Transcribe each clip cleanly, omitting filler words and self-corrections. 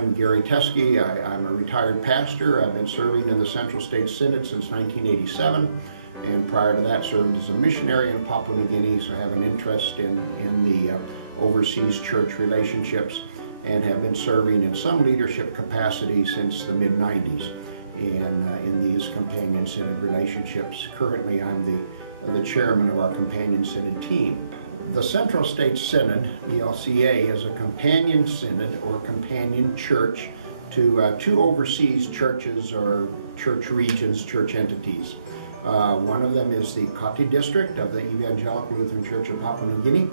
I'm Gary Teskey. I'm a retired pastor. I've been serving in the Central States Synod since 1987, and prior to that served as a missionary in Papua New Guinea, so I have an interest in the overseas church relationships and have been serving in some leadership capacity since the mid-90s in these companion synod relationships. Currently I'm the chairman of our companion synod team. The Central States Synod, ELCA, is a companion synod or companion church to two overseas churches or church regions, church entities. One of them is the Kati district of the Evangelical Lutheran Church of Papua New Guinea,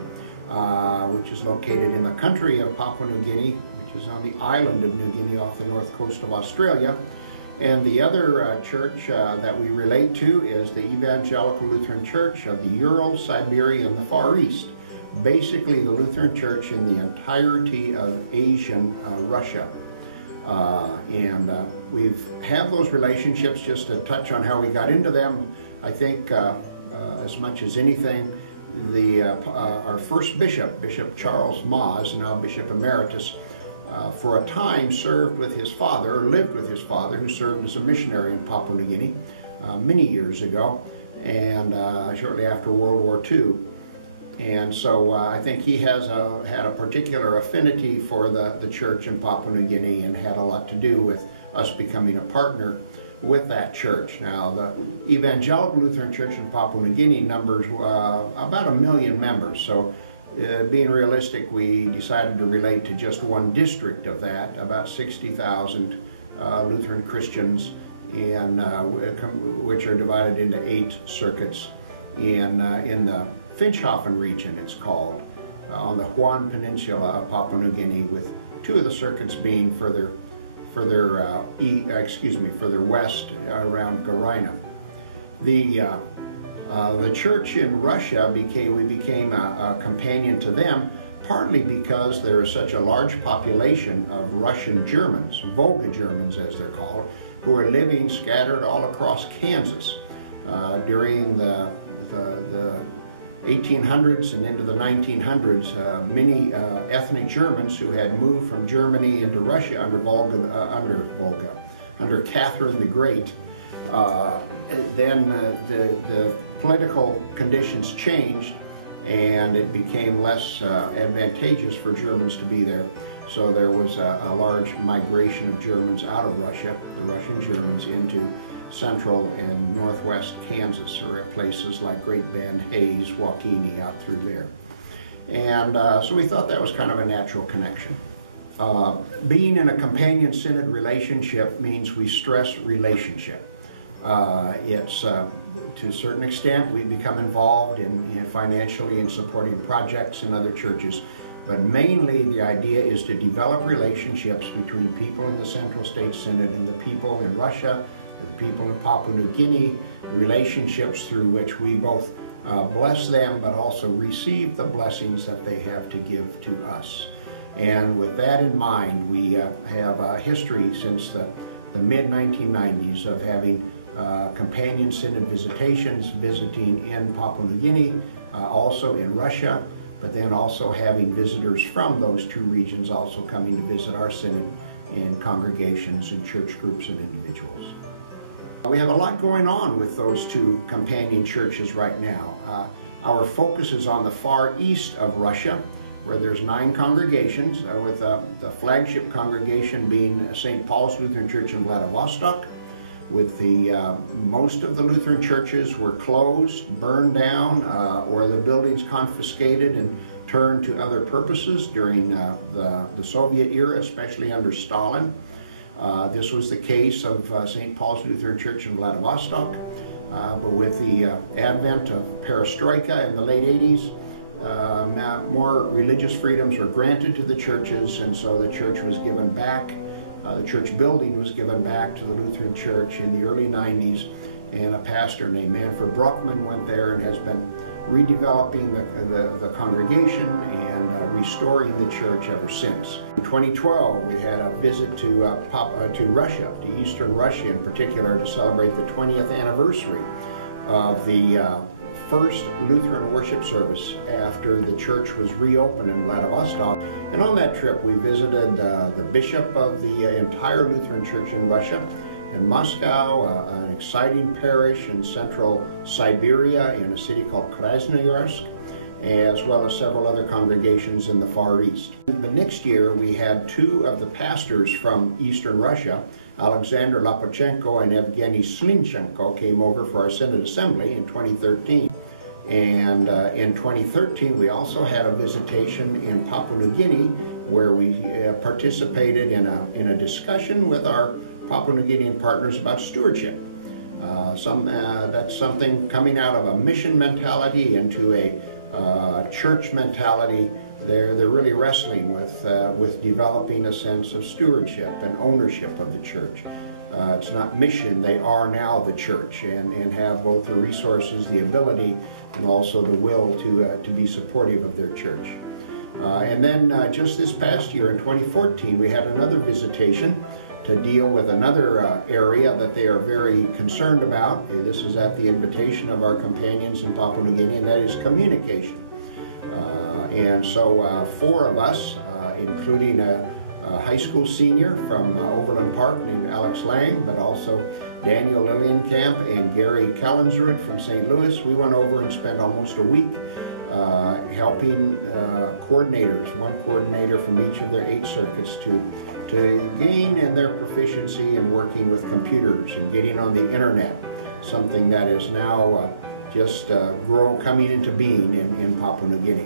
which is located in the country of Papua New Guinea, which is on the island of New Guinea off the north coast of Australia. And the other church that we relate to is the Evangelical Lutheran Church of the Ural, Siberia, and the Far East. Basically the Lutheran Church in the entirety of Asian Russia. We have those relationships. Just to touch on how we got into them, I think as much as anything, our first bishop, Bishop Charles Maas, now Bishop Emeritus, for a time served with his father, or lived with his father, who served as a missionary in Papua New Guinea many years ago, and shortly after World War II. And so I think he has had a particular affinity for the church in Papua New Guinea and had a lot to do with us becoming a partner with that church. Now, the Evangelical Lutheran Church in Papua New Guinea numbers about 1 million members. So being realistic, we decided to relate to just one district of that, about 60,000 Lutheran Christians, and which are divided into 8 circuits in the Finschhafen region, it's called, on the Huon Peninsula of Papua New Guinea, with 2 of the circuits being further west around Garina. The church in Russia we became a companion to them, partly because there is such a large population of Russian Germans, Volga Germans as they're called, who are living scattered all across Kansas. During the 1800s and into the 1900s, many ethnic Germans who had moved from Germany into Russia under Catherine the Great, then the political conditions changed and it became less advantageous for Germans to be there. So there was a large migration of Germans out of Russia, the Russian Germans, into central and northwest Kansas, or at places like Great Bend, Hayes, Waukene, out through there. And so we thought that was kind of a natural connection. Being in a companion synod relationship means we stress relationship. It's to a certain extent we become involved in financially in supporting projects in other churches, but mainly the idea is to develop relationships between people in the Central States Synod and the people in Russia, the people in Papua New Guinea, relationships through which we both bless them but also receive the blessings that they have to give to us. And with that in mind, we have a history since the mid-1990s of having companion synod visitations, visiting in Papua New Guinea, also in Russia, but then also having visitors from those 2 regions also coming to visit our synod in congregations and church groups and individuals. We have a lot going on with those 2 companion churches right now. Our focus is on the far east of Russia, where there's 9 congregations, with the flagship congregation being St. Paul's Lutheran Church in Vladivostok. With most of the Lutheran churches were closed, burned down, or the buildings confiscated and turned to other purposes during the Soviet era, especially under Stalin. This was the case of St. Paul's Lutheran Church in Vladivostok, but with the advent of perestroika in the late 80s, more religious freedoms were granted to the churches, and so the church was given back. The church building was given back to the Lutheran Church in the early 90s, and a pastor named Manfred Brockman went there and has been redeveloping the congregation and restoring the church ever since. In 2012, we had a visit to Russia, to Eastern Russia in particular, to celebrate the 20th anniversary of the first Lutheran worship service after the church was reopened in Vladivostok. And on that trip we visited the bishop of the entire Lutheran church in Russia, in Moscow, an exciting parish in central Siberia in a city called Krasnoyarsk, as well as several other congregations in the Far East. The next year we had two of the pastors from Eastern Russia, Alexander Lapochenko and Evgeny Slinchenko, came over for our Synod Assembly in 2013. And in 2013 we also had a visitation in Papua New Guinea, where we participated in a discussion with our Papua New Guinean partners about stewardship. That's something coming out of a mission mentality into a church mentality. They're really wrestling with developing a sense of stewardship and ownership of the church. It's not mission, they are now the church, and have both the resources, the ability, and also the will to be supportive of their church. And then just this past year in 2014 we had another visitation to deal with another area that they are very concerned about. This is at the invitation of our companions in Papua New Guinea, and that is communication. And so four of us, including a high school senior from Overland Park named Alex Lang, but also Daniel Lillienkamp and Gary Kallenserud from St. Louis, we went over and spent almost a week helping coordinators, one coordinator from each of their 8 circuits, to gain in their proficiency in working with computers and getting on the internet, something that is now just coming into being in Papua New Guinea.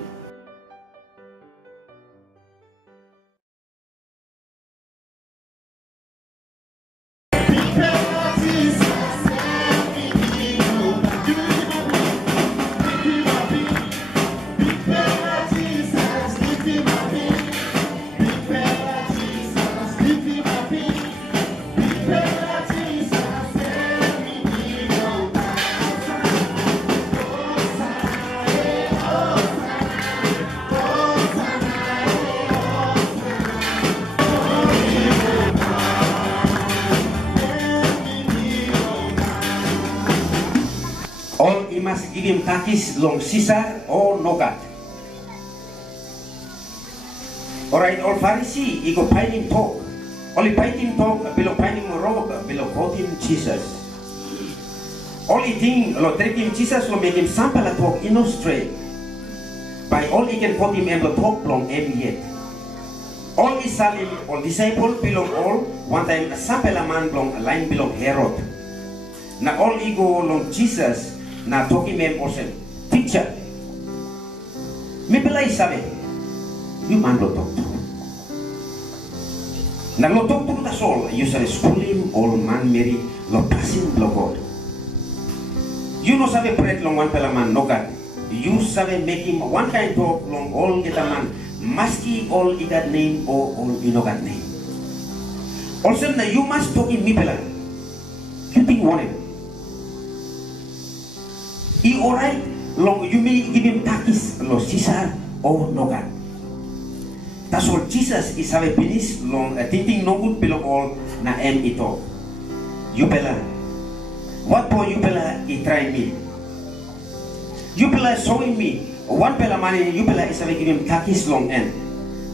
Must give him takis long Caesar or Nogat. Alright, all Pharisee, he go pining talk. Only pining talk, below pining robe, below quote him Jesus. Only thing, lo trick him Jesus, lo make him sample a talk in straight. By all he can quote him and lo talk long every yet. All is salim, all disciple belong all, one time a sample a man belong a line belong Herod. Now all ego long Jesus. Na talking mem also teacher me belai sabe you man lo talk to na lo talk to the soul you say schooling all man Mary lo passing lo God you no sabe pret long one pelaman no God you sabe make him one kind talk long all get a man maski all in that name or all in that name also na you must talk in me bela you think one he alright, long you may give him takis, lo Caesar or Nogat. That's all Jesus is have a finish long thinking no good below all na ito. You bella. What boy you bella he try me. You bella showing me one bella money you bella is have give him takis long end.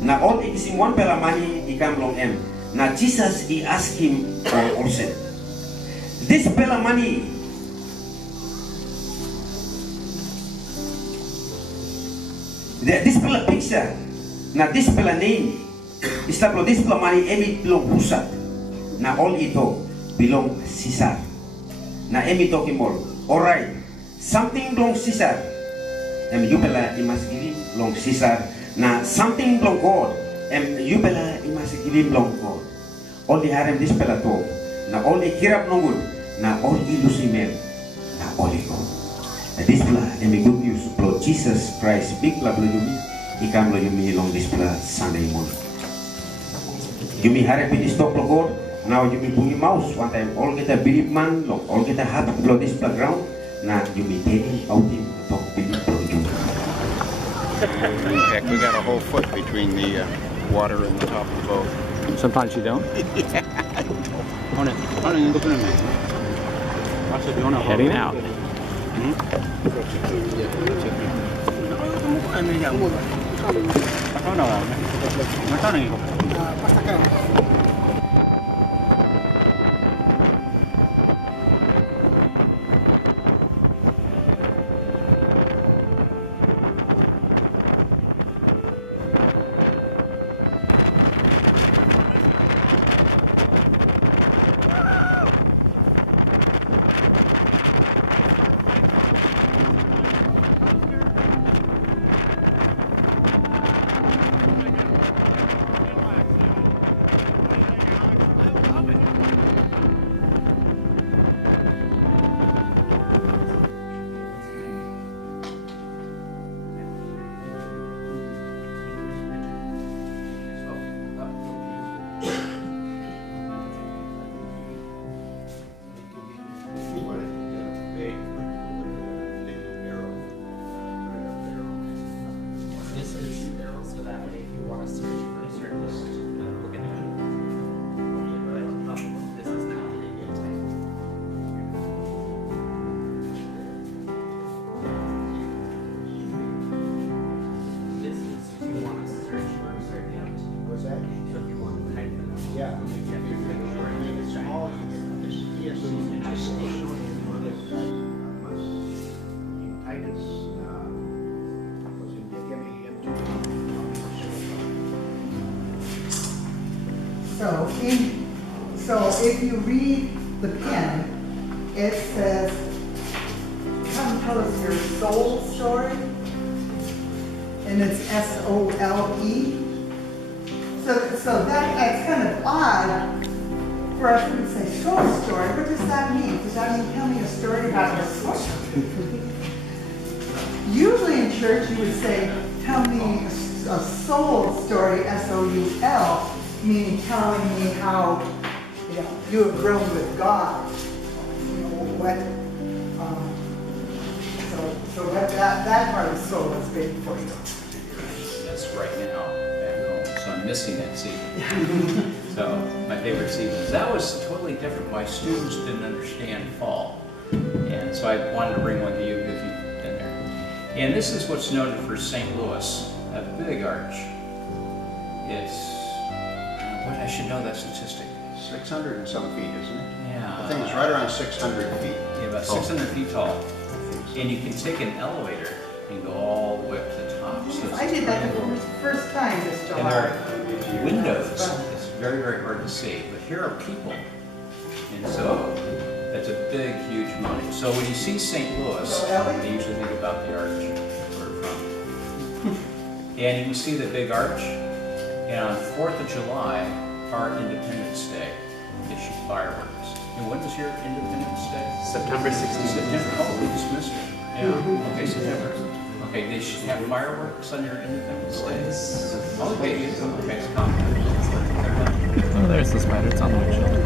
Na all it is in one bella money he come long end. Na Jesus he ask him also. This bella money this pela picture, na this pela name, istablo this pela money, emi belong pusat, na all ito belong Caesar, na emi talking more. Alright, something belong Caesar, you pela you must give him belong Caesar, na something belong God, you pela you must give him belong God. All the harem this pela to, na all the kirap no good, na all ilusimer, na all iko. This pla emi good news blo Jesus Christ big pla blo yumi ikam blo yumi long this pla Sunday morning yumi harap ini stop blo God now yumi bunyi mouse one time all kita believe man lo all kita have blo this pla ground na yumi taking out in talk believe blo yumi. Heck, we got a whole foot between the water and the top of the boat. Sometimes you don't. Yeah, I don't. Heading out. So if you read the pen, it says, come tell us your soul story, and it's S-O-L-E. So that's kind of odd for us to say soul story. What does that mean? Does that mean tell me a story about your soul? Usually in church you would say, tell me a soul story, S-O-U-L, meaning telling me how you have grown with God. So that part of soul is big for you. That's right now at home, so I'm missing that season. So my favorite seasons. That was totally different. My students didn't understand fall, and so I wanted to bring one to you if you've been there. And this is what's noted for St. Louis, a big arch. It's I should know that statistic. 600 and some feet, isn't it? Yeah. I think it's right around 600 feet. Yeah, about 600 feet tall. And you can take an elevator and go all the way up to the top. So I did that the first time this July. And there are windows. It's very, very hard to see. But here are people. And so that's a big, huge monument. So when you see St. Louis, you usually think about the arch where we're from. And you can see the big arch. And on 4th of July, our Independence Day, they shoot fireworks. And when is your Independence Day? September 16th. September. Oh, we just missed it. Yeah. Okay, September. Okay, they should have fireworks on your Independence Day. Oh, okay, it's coming. Oh, there's the spider. It's on the windshield.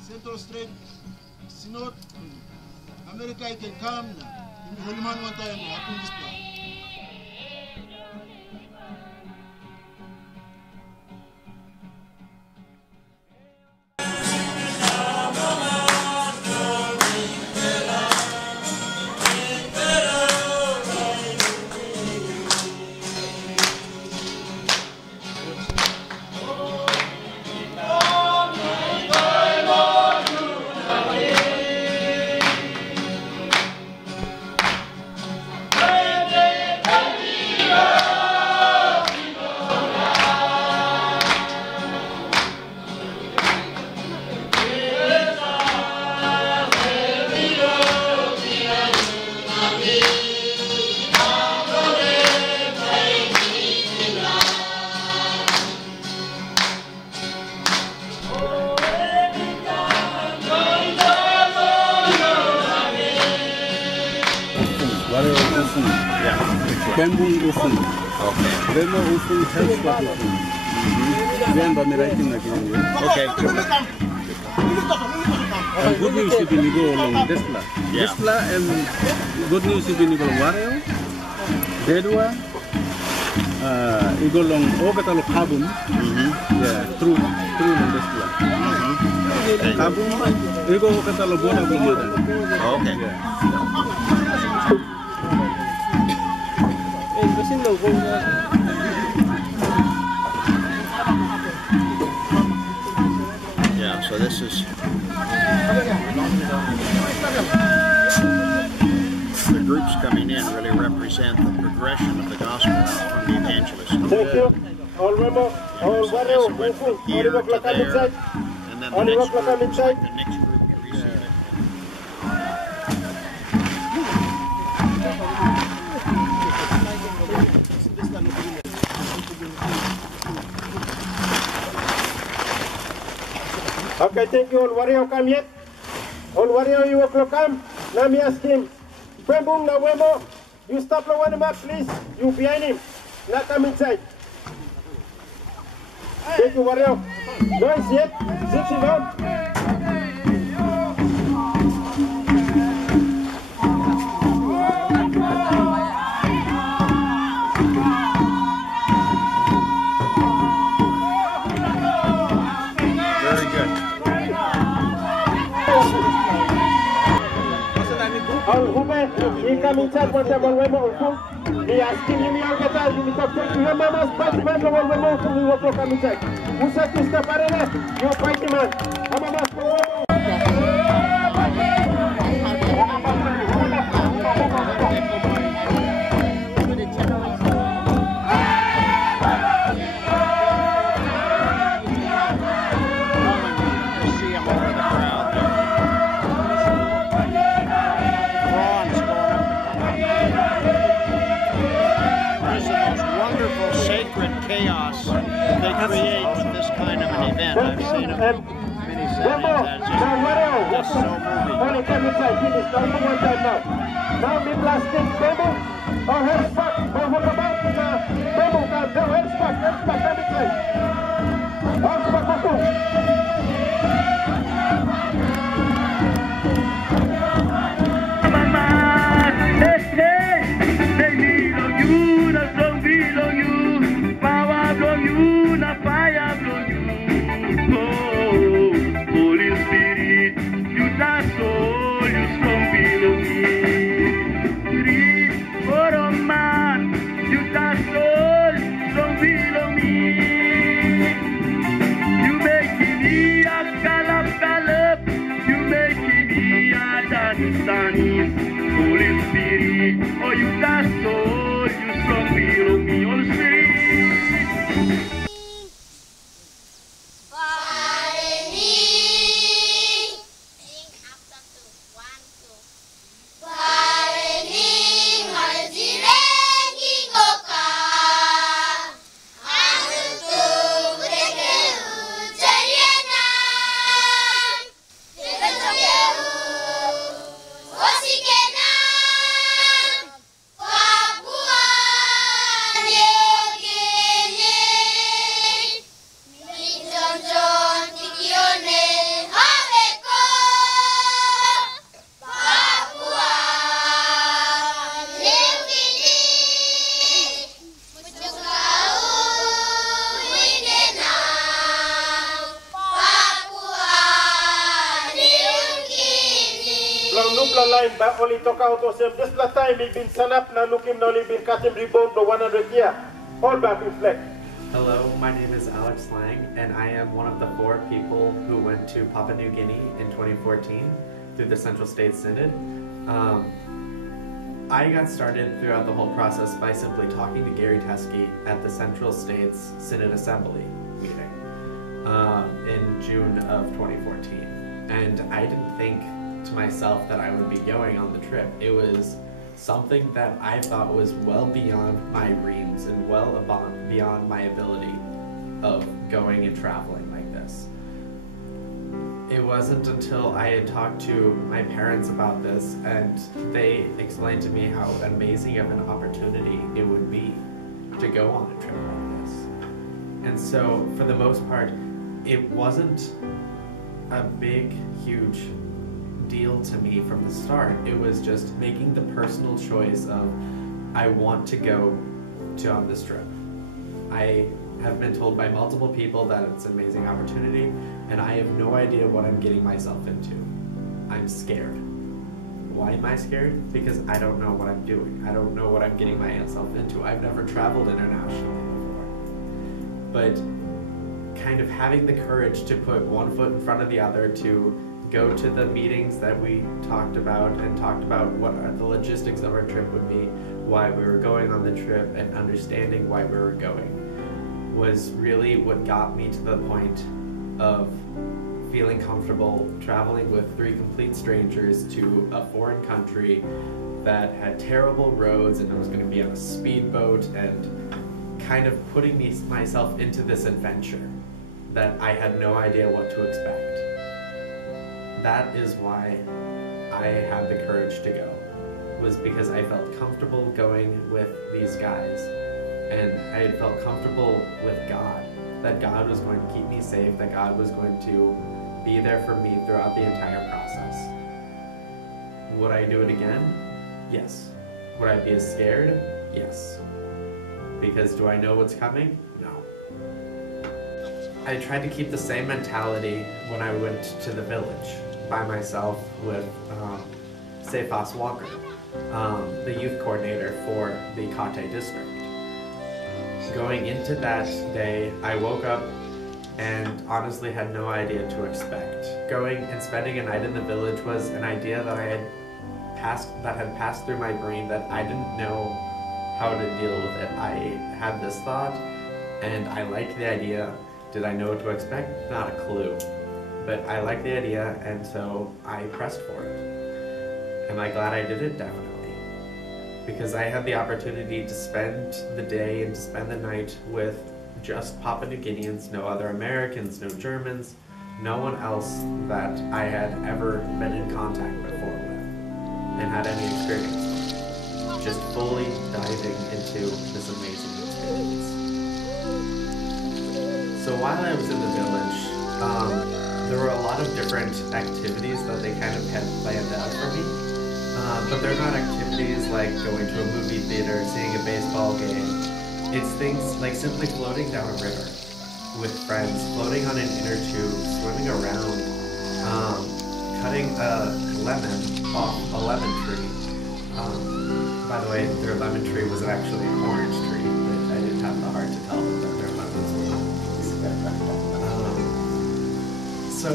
Central Strait, Synod, America can come now. In the Holy Man one time, happen this plan. Bamboo often. Bamboo often helps what you do. Then by writing again. Okay. And good news if you go along Desla. Desla and good news if you go Wario, Dedua, you go along Ogatalo Kabum. Yeah, through Desla. Kabum, you go Ogatalo Bona. Okay. Yeah, so this is the groups coming in really represent the progression of the gospel out from the evangelist. Thank you. All remember, all So it went from here to there, and then the next group was like the next group to receive it. Okay, thank you. All warrior come yet? All warrior you will come. Now me ask him. Pembung na wemo. You stop the one map, please. You behind him. Not come inside. Thank you, warrior. Noise yet? Sit down. He come inside one time, he asking him, you get out, you talk to him, mama's Batman, the one we will come inside. Who said to step out? You're fighting man. Chaos they create with this kind of an event. I've seen them many settings. That's just so moving. Only come inside, finish. Now one time now. Now me blasting Bemo. Or head spot. Or what about Bemo? Head spot, come inside. Head spot, you line ba oli toka auto sem this la time been sanap na lukim na oli been katim rebound to 100 year. All back reflect. Hello, my name is Alex Lang, and I am one of the 4 people who went to Papua New Guinea in 2014 through the Central States Synod. I got started throughout the whole process by simply talking to Gary Teskey at the Central States Synod Assembly meeting in June of 2014. And I didn't think to myself that I would be going on the trip. It was something that I thought was well beyond my dreams and well beyond my ability of going and traveling like this. It wasn't until I had talked to my parents about this and they explained to me how amazing of an opportunity it would be to go on a trip like this. And so, for the most part, it wasn't a big, huge deal to me from the start. It was just making the personal choice of, I want to go on this trip. I have been told by multiple people that it's an amazing opportunity, and I have no idea what I'm getting myself into. I'm scared. Why am I scared? Because I don't know what I'm doing. I don't know what I'm getting myself into. I've never traveled internationally before. But kind of having the courage to put one foot in front of the other, to go to the meetings that we talked about and talked about what the logistics of our trip would be, why we were going on the trip, and understanding why we were going, was really what got me to the point of feeling comfortable traveling with 3 complete strangers to a foreign country that had terrible roads, and I was going to be on a speedboat, and kind of putting myself into this adventure that I had no idea what to expect. That is why I had the courage to go, was because I felt comfortable going with these guys. And I had felt comfortable with God, that God was going to keep me safe, that God was going to be there for me throughout the entire process. Would I do it again? Yes. Would I be as scared? Yes. Because do I know what's coming? No. I tried to keep the same mentality when I went to the village by myself with Sefas Walker, the youth coordinator for the Kate district. Going into that day, I woke up and honestly had no idea what to expect. Going and spending a night in the village was an idea that had passed through my brain, that I didn't know how to deal with it. I had this thought, and I liked the idea. Did I know what to expect? Not a clue. But I liked the idea, and so I pressed for it. Am I glad I did it? Definitely. Because I had the opportunity to spend the day and to spend the night with just Papua New Guineans, no other Americans, no Germans, no one else that I had ever been in contact before with and had any experience with. Just fully diving into this amazing experience. So while I was in the village, there were a lot of different activities that they kind of had planned out for me. But they're not activities like going to a movie theater, seeing a baseball game. It's things like simply floating down a river with friends, floating on an inner tube, swimming around, cutting a lemon off a lemon tree. By the way, their lemon tree was actually an orange tree, but I didn't have the heart to tell them that their lemons were lemons. So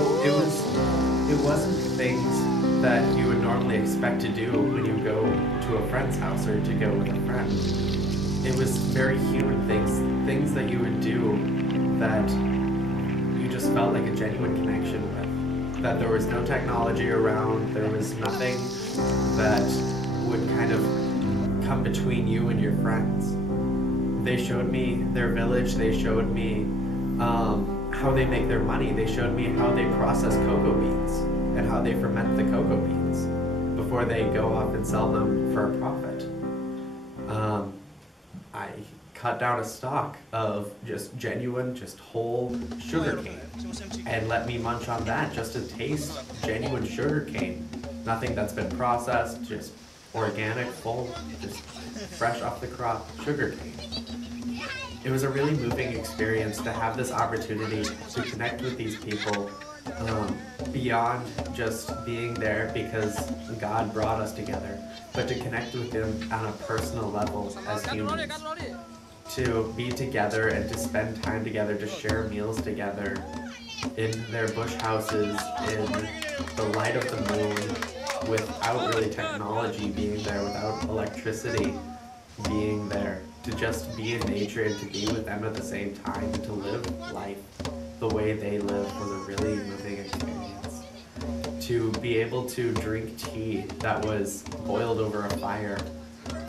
it wasn't things that you would normally expect to do when you go to a friend's house or to go with a friend. It was very human things that you would do that you just felt like a genuine connection with. That there was no technology around, there was nothing that would kind of come between you and your friends. They showed me their village, they showed me how they make their money, they showed me how they process cocoa beans and how they ferment the cocoa beans before they go off and sell them for a profit. I cut down a stalk of just genuine, just whole sugar cane and let me munch on that just to taste genuine sugar cane. Nothing that's been processed, just organic, full, just fresh off the crop sugar cane. It was a really moving experience to have this opportunity to connect with these people beyond just being there because God brought us together, but to connect with Him on a personal level as humans. To be together and to spend time together, to share meals together in their bush houses, in the light of the moon, without really technology being there, without electricity being there, to just be in nature and to be with them at the same time, and to live life the way they live was a really moving experience. To be able to drink tea that was boiled over a fire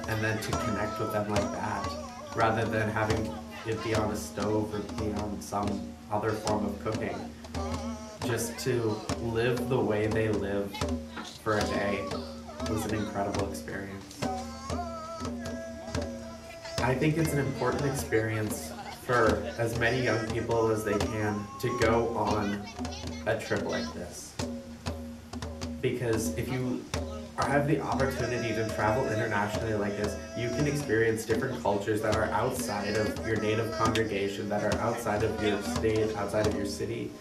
and then to connect with them like that, rather than having it be on a stove or be on some other form of cooking. Just to live the way they live for a day was an incredible experience. I think it's an important experience for as many young people as they can to go on a trip like this. Because if you have the opportunity to travel internationally like this, you can experience different cultures that are outside of your native congregation, that are outside of your state, outside of your city,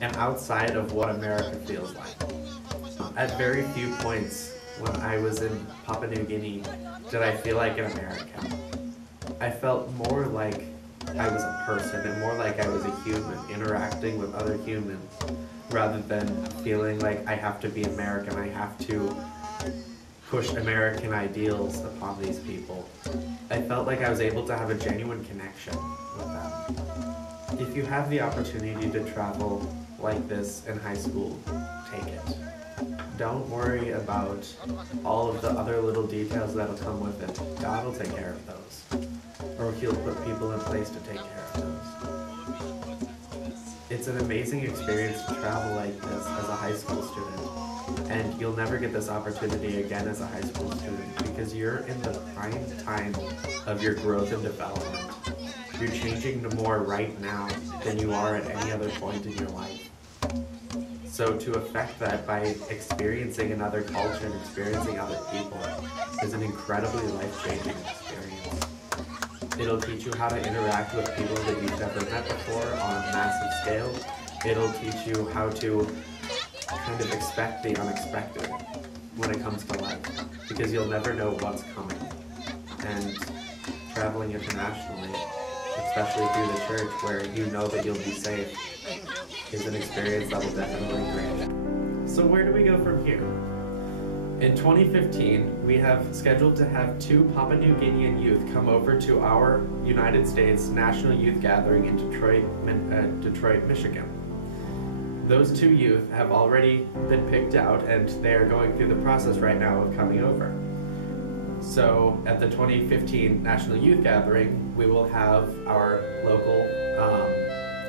and outside of what America feels like. At very few points when I was in Papua New Guinea did I feel like an American. I felt more like I was a person and more like I was a human interacting with other humans, rather than feeling like I have to be American, I have to push American ideals upon these people. I felt like I was able to have a genuine connection with them. If you have the opportunity to travel like this in high school, take it. Don't worry about all of the other little details that'll come with it. God will take care of those. Or He'll put people in place to take care of those. It's an amazing experience to travel like this as a high school student. And you'll never get this opportunity again as a high school student because you're in the prime time of your growth and development. You're changing more right now than you are at any other point in your life. So to affect that by experiencing another culture and experiencing other people is an incredibly life-changing experience. It'll teach you how to interact with people that you've never met before on a massive scale. It'll teach you how to kind of expect the unexpected when it comes to life, because you'll never know what's coming. And traveling internationally, especially through the church where you know that you'll be safe, is an experience that will definitely grant you. So where do we go from here? In 2015, we have scheduled to have 2 Papua New Guinean youth come over to our United States National Youth Gathering in Detroit, Michigan. Those 2 youth have already been picked out and they are going through the process right now of coming over. So at the 2015 National Youth Gathering, we will have our local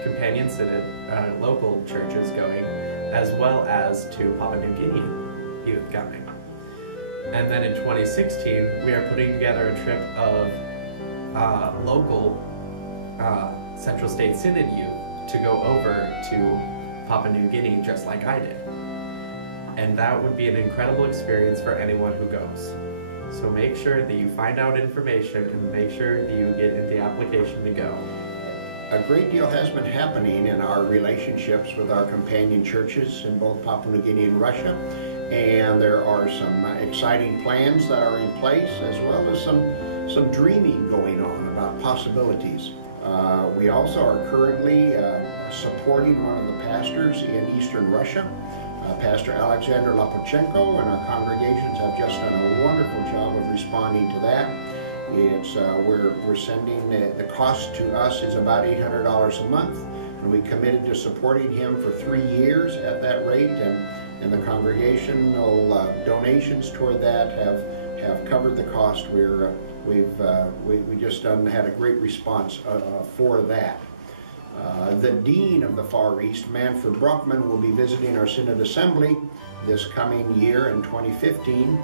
companion synod, local churches going, as well as 2 Papua New Guinean youth coming. And then in 2016, we are putting together a trip of local Central State Synod youth to go over to Papua New Guinea just like I did. And that would be an incredible experience for anyone who goes. So make sure that you find out information and make sure that you get in the application to go. A great deal has been happening in our relationships with our companion churches in both Papua New Guinea and Russia. And there are some exciting plans that are in place, as well as some dreaming going on about possibilities. We also are currently supporting one of the pastors in Eastern Russia, Pastor Alexander Lopochenko, and our congregations have just done a wonderful job of responding to that. It's we're sending the cost to us is about $800 a month, and we committed to supporting him for 3 years at that rate, and the congregational donations toward that have covered the cost. We just had a great response for that. The Dean of the Far East, Manfred Brockman, will be visiting our Synod Assembly this coming year in 2015.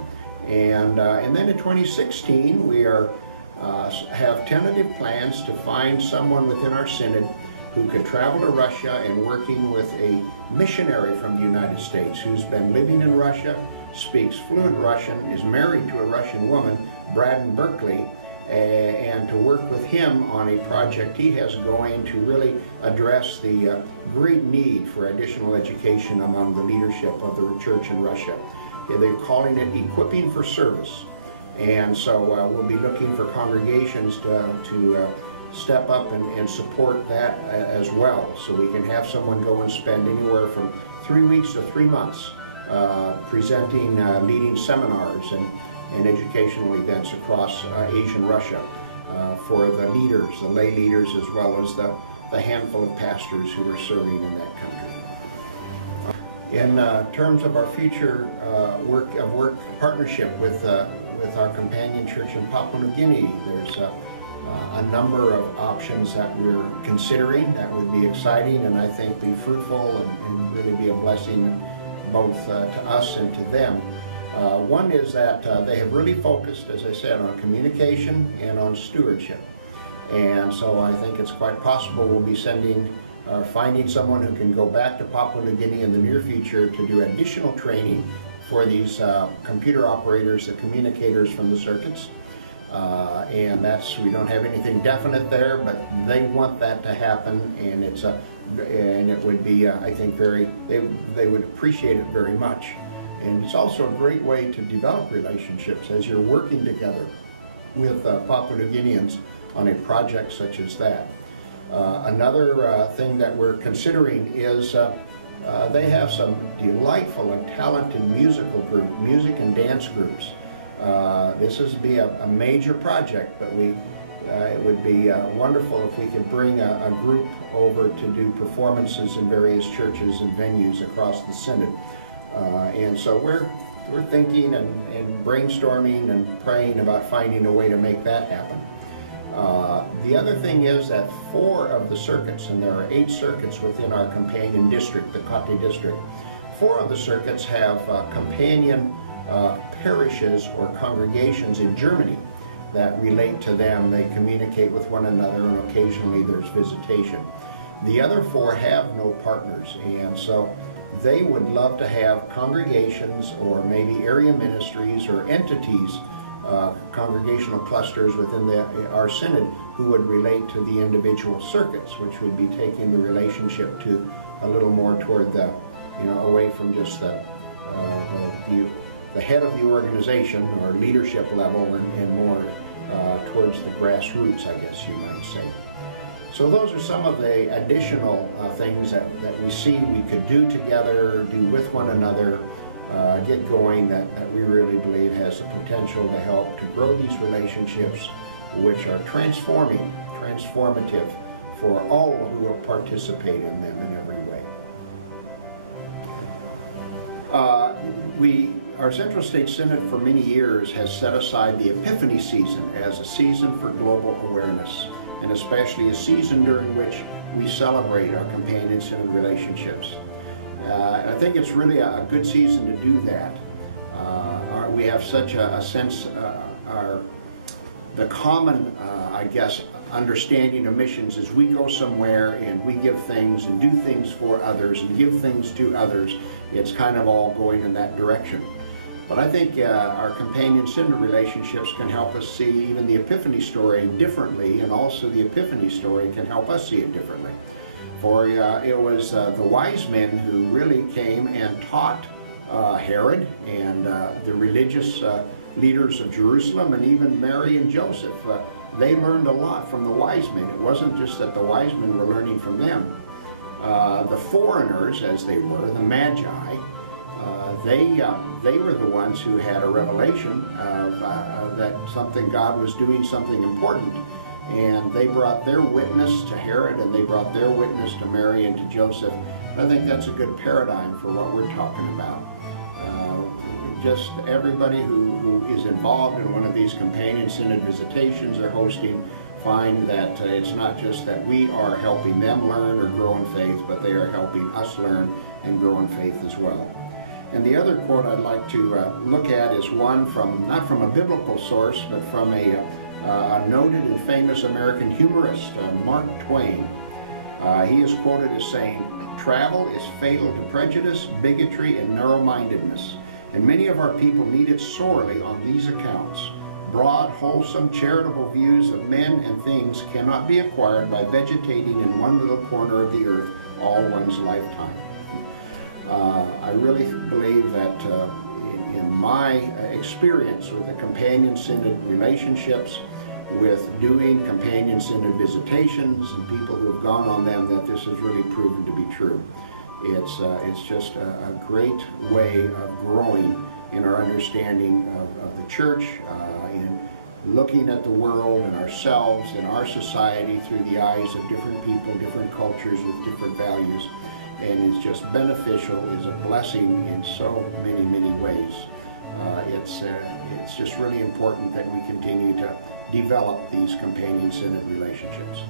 And then in 2016, we have tentative plans to find someone within our Synod who could travel to Russia and working with a missionary from the United States who's been living in Russia, speaks fluent Russian, is married to a Russian woman, Braden Berkeley, and to work with him on a project he has going to really address the great need for additional education among the leadership of the church in Russia. They're calling it Equipping for Service. And so we'll be looking for congregations to step up and support that as well, so we can have someone go and spend anywhere from 3 weeks to 3 months presenting, leading seminars and educational events across Asian Russia for the leaders, the lay leaders, as well as the handful of pastors who are serving in that country. In terms of our future work partnership with our companion church in Papua New Guinea, there's a number of options that we're considering that would be exciting and I think be fruitful and really be a blessing both to us and to them. One is that they have really focused, as I said, on communication and on stewardship. And so I think it's quite possible we'll be finding someone who can go back to Papua New Guinea in the near future to do additional training for these computer operators, the communicators from the circuits. And we don't have anything definite there, but they want that to happen, and it would be, I think, they would appreciate it very much. And it's also a great way to develop relationships as you're working together with Papua New Guineans on a project such as that. Another thing that we're considering is they have some delightful and talented music and dance groups. This would be a major project, but it would be wonderful if we could bring a group over to do performances in various churches and venues across the Synod. And so we're thinking and brainstorming and praying about finding a way to make that happen. The other thing is that 4 of the circuits, and there are 8 circuits within our companion district, the Kate district, 4 of the circuits have companion parishes or congregations in Germany that relate to them. They communicate with one another, and occasionally there's visitation. The other 4 have no partners, and so they would love to have congregations or maybe area ministries or entities, congregational clusters within our synod who would relate to the individual circuits, which would be taking the relationship to a little more toward the, away from just the head of the organization or leadership level and more towards the grassroots, I guess you might say. So those are some of the additional things that we see we could do together, do with one another, get going, that we really believe has the potential to help to grow these relationships, which are transformative for all who will participate in them in every way. Our Central State Synod for many years has set aside the Epiphany season as a season for global awareness, and especially a season during which we celebrate our companion synod relationships. I think it's really a good season to do that. We have such a sense, the common, I guess, understanding of missions is we go somewhere and we give things and do things for others and give things to others. It's kind of all going in that direction. But I think our companion synod relationships can help us see even the Epiphany story differently, and also the Epiphany story can help us see it differently. For it was the wise men who really came and taught Herod and the religious leaders of Jerusalem, and even Mary and Joseph. They learned a lot from the wise men. It wasn't just that the wise men were learning from them. The foreigners, as they were, the Magi, they were the ones who had a revelation of that God was doing something important, and they brought their witness to Herod, and they brought their witness to Mary and to Joseph. I think that's a good paradigm for what we're talking about. Just everybody who is involved in one of these companion synod visitations or hosting find that it's not just that we are helping them learn or grow in faith, but they are helping us learn and grow in faith as well. And the other quote I'd like to look at is one from, not from a biblical source, but from a noted and famous American humorist, Mark Twain. He is quoted as saying, "Travel is fatal to prejudice, bigotry, and narrow-mindedness, and many of our people need it sorely on these accounts. Broad, wholesome, charitable views of men and things cannot be acquired by vegetating in one little corner of the earth all one's lifetime. I really believe that in my experience with the Companion Synod relationships, with doing Companion Synod visitations and people who have gone on them, that this has really proven to be true. It's just a great way of growing in our understanding of the church, in looking at the world and ourselves and our society through the eyes of different people, different cultures with different values. And it's just beneficial, is a blessing in so many, many ways. It's just really important that we continue to develop these Companion Synod relationships.